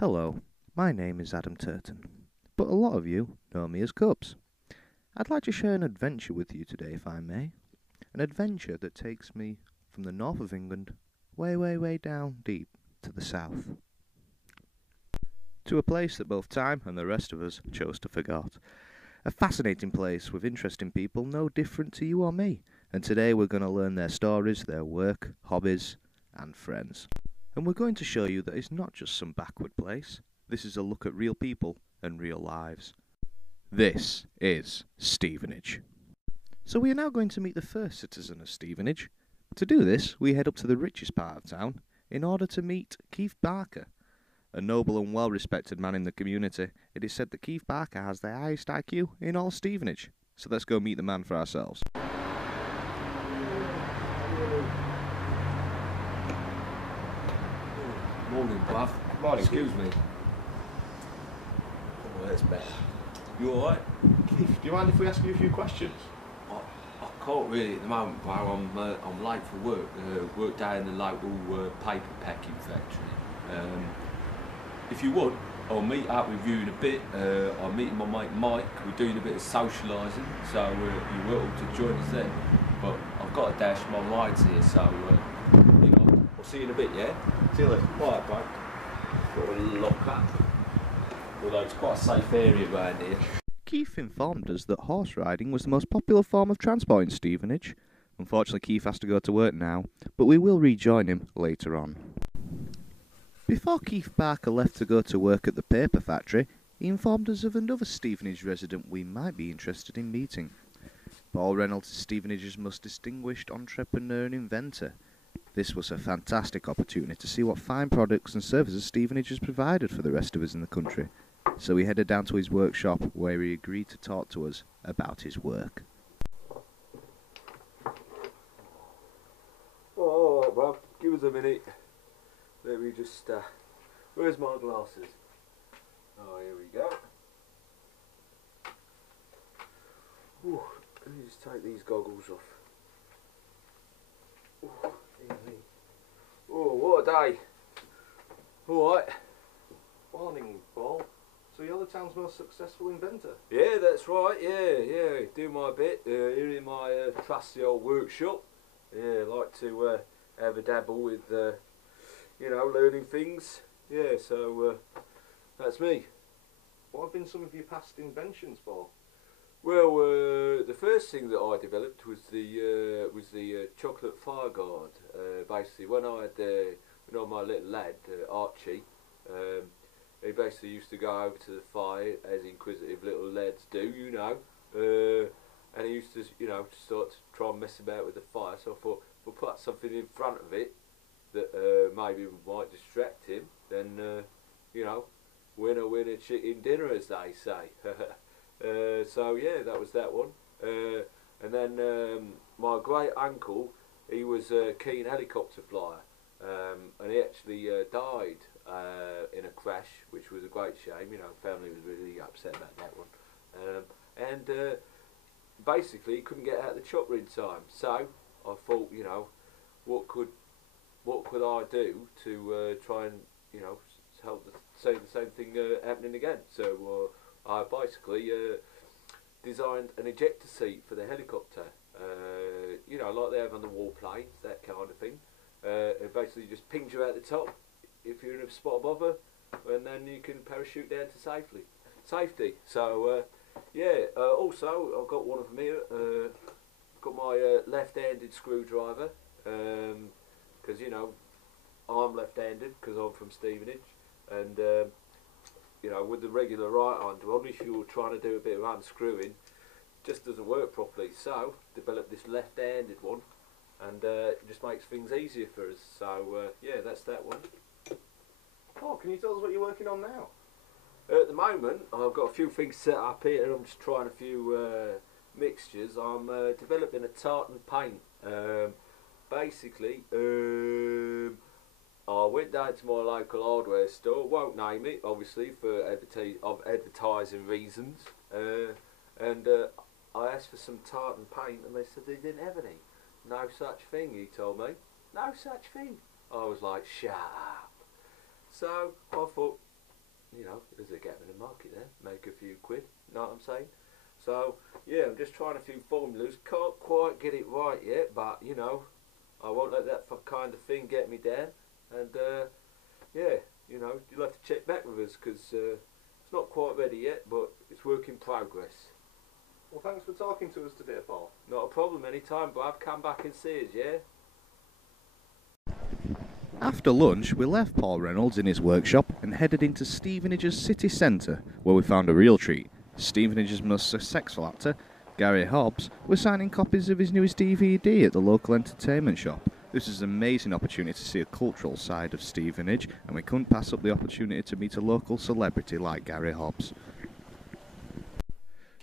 Hello, my name is Adam Turton, but a lot of you know me as Cubs. I'd like to share an adventure with you today, if I may. An adventure that takes me from the north of England, way, way, way down deep to the south. To a place that both time and the rest of us chose to forget. A fascinating place with interesting people no different to you or me. And today we're going to learn their stories, their work, hobbies, and friends. And we're going to show you that it's not just some backward place. This is a look at real people and real lives. This is Stevenage. So we are now going to meet the first citizen of Stevenage. To do this, we head up to the richest part of town in order to meet Keith Barker. A noble and well-respected man in the community, it is said that Keith Barker has the highest IQ in all Stevenage. So let's go meet the man for ourselves. Morning, Buff. Morning, Excuse me. Oh, that's better. You alright? Keith, do you mind if we ask you a few questions? I can't really at the moment, bro. I'm late for work. Work down in the local paper packing factory. If you want, I'll meet up with you in a bit. I'm meeting my mate Mike. We're doing a bit of socialising, so you're welcome to join us then. But I've got to dash my rides here, so I'll see you in a bit, yeah? See you later. Alright, bro. Got to lock up. Although it's quite a safe area around here. Keith informed us that horse riding was the most popular form of transport in Stevenage. Unfortunately, Keith has to go to work now, but we will rejoin him later on. Before Keith Barker left to go to work at the paper factory, he informed us of another Stevenage resident we might be interested in meeting. Paul Reynolds is Stevenage's most distinguished entrepreneur and inventor. This was a fantastic opportunity to see what fine products and services Stevenage has provided for the rest of us in the country. So we headed down to his workshop where he agreed to talk to us about his work. Oh, alright, bro. Give us a minute. Let me just, where's my glasses? Oh, here we go. Ooh, let me just take these goggles off. Ooh, easy. Oh, what a day. Alright. Morning, Paul. So you're the town's most successful inventor? Yeah, that's right, yeah. Do my bit here in my trusty old workshop. Yeah, like to have a dabble with, learning things. Yeah, so that's me. What have been some of your past inventions, Paul? Well, the first thing that I developed was the chocolate fire guard. Basically, when I had my little lad Archie, he basically used to go over to the fire as inquisitive little lads do, and he used to, start to try and mess about with the fire. So I thought, we'll put something in front of it that maybe might distract him. Then, winner, winner, chicken dinner, as they say. So yeah, that was that one. And then my great uncle, he was a keen helicopter flyer, and he actually died in a crash, which was a great shame. Family was really upset about that one. And basically, he couldn't get out of the chopper in time. So I thought, what could I do to try and help the same thing happening again? So I basically designed an ejector seat for the helicopter, like they have on the warplanes, that kind of thing. It basically just pings you out the top if you're in a spot above her, and then you can parachute down to safety. So also I've got one of them here. Got my left-handed screwdriver, because I'm left-handed because I'm from Stevenage, and with the regular right-hand one, if you're trying to do a bit of unscrewing, just doesn't work properly. So developed this left-handed one, and it just makes things easier for us. So yeah, that's that one. Paul, can you tell us what you're working on now? At the moment, I've got a few things set up here. I'm just trying a few mixtures. I'm developing a tartan paint. Basically, I went down to my local hardware store, won't name it obviously for advertising reasons, and I asked for some tartan paint and they said they didn't have any. No such thing, he told me. No such thing. I was like, shut up. So I thought, you know, there's a gap in the market there. Make a few quid. Know what I'm saying? So yeah, I'm just trying a few formulas. Can't quite get it right yet, but you know, I won't let that kind of thing get me down. And yeah, you know, you'll have to check back with us because it's not quite ready yet, but it's work in progress. Well, thanks for talking to us today, Paul. Not a problem. Anytime, bruv. Come back and see us, yeah? After lunch, we left Paul Reynolds in his workshop and headed into Stevenage's city centre, where we found a real treat. Stevenage's most successful actor, Gary Hobbs, was signing copies of his newest DVD at the local entertainment shop. This is an amazing opportunity to see a cultural side of Stevenage, and we couldn't pass up the opportunity to meet a local celebrity like Gary Hobbs.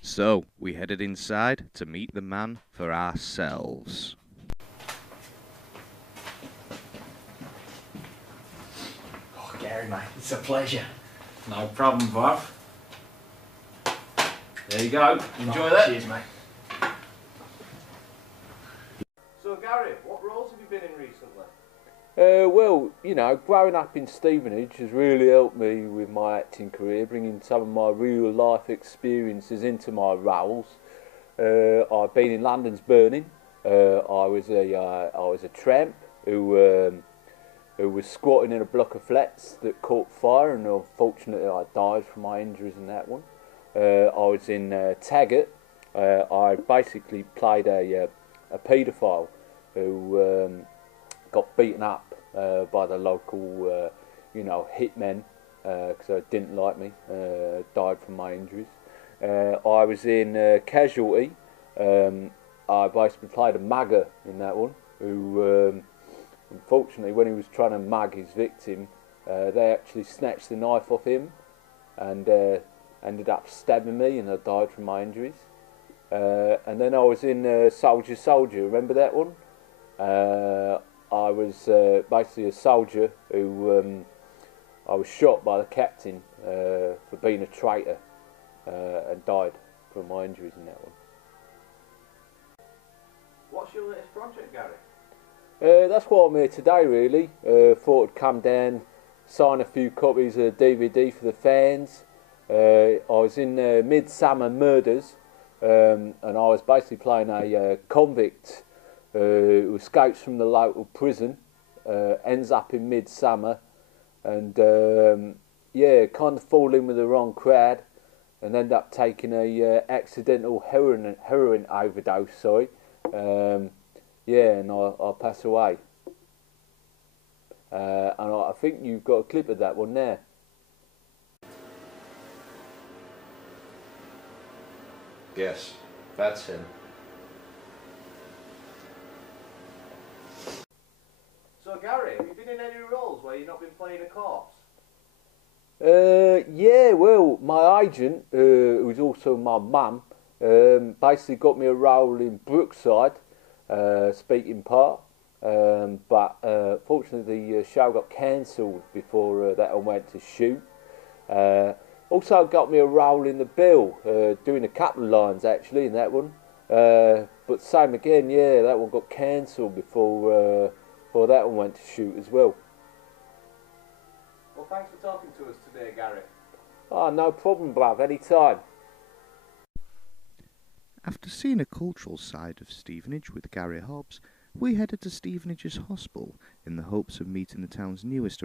So, we headed inside to meet the man for ourselves. Oh, Gary, mate, it's a pleasure. No problem, Bob. There you go. Enjoy that. Cheers, mate. So, Gary, what roles have you been in recently? Well, you know, growing up in Stevenage has really helped me with my acting career, bringing some of my real life experiences into my roles. I've been in London's Burning. I was a tramp who was squatting in a block of flats that caught fire, and unfortunately I died from my injuries in that one. I was in Taggart. I basically played a paedophile who got beaten up by the local, you know, hitmen because they didn't like me. Died from my injuries. I was in Casualty. I basically played a mugger in that one who, unfortunately, when he was trying to mug his victim, they actually snatched the knife off him and ended up stabbing me, and I died from my injuries. And then I was in Soldier Soldier. Remember that one? I was basically a soldier who I was shot by the captain for being a traitor and died from my injuries in that one. What's your latest project, Gary? That's why I'm here today, really. Thought I'd come down, sign a few copies of the DVD for the fans. I was in Midsummer Murders, and I was basically playing a convict who escapes from the local prison, ends up in Midsummer, and yeah, kind of fall in with the wrong crowd, and end up taking a accidental heroin overdose. Sorry, yeah, and I pass away. And I think you've got a clip of that one there. Yes, that's him. So, Gary, have you been in any roles where you've not been playing a corpse? Yeah, well, my agent, who's also my mum, basically got me a role in Brookside, speaking part. But fortunately, the show got cancelled before that one went to shoot. Also got me a role in The Bill, doing a couple of lines actually in that one. But same again, yeah, that one got cancelled before that one went to shoot as well. Well, thanks for talking to us today, Gary. Oh, no problem, bruv, anytime. After seeing a cultural side of Stevenage with Gary Hobbs, we headed to Stevenage's Hospital in the hopes of meeting the town's newest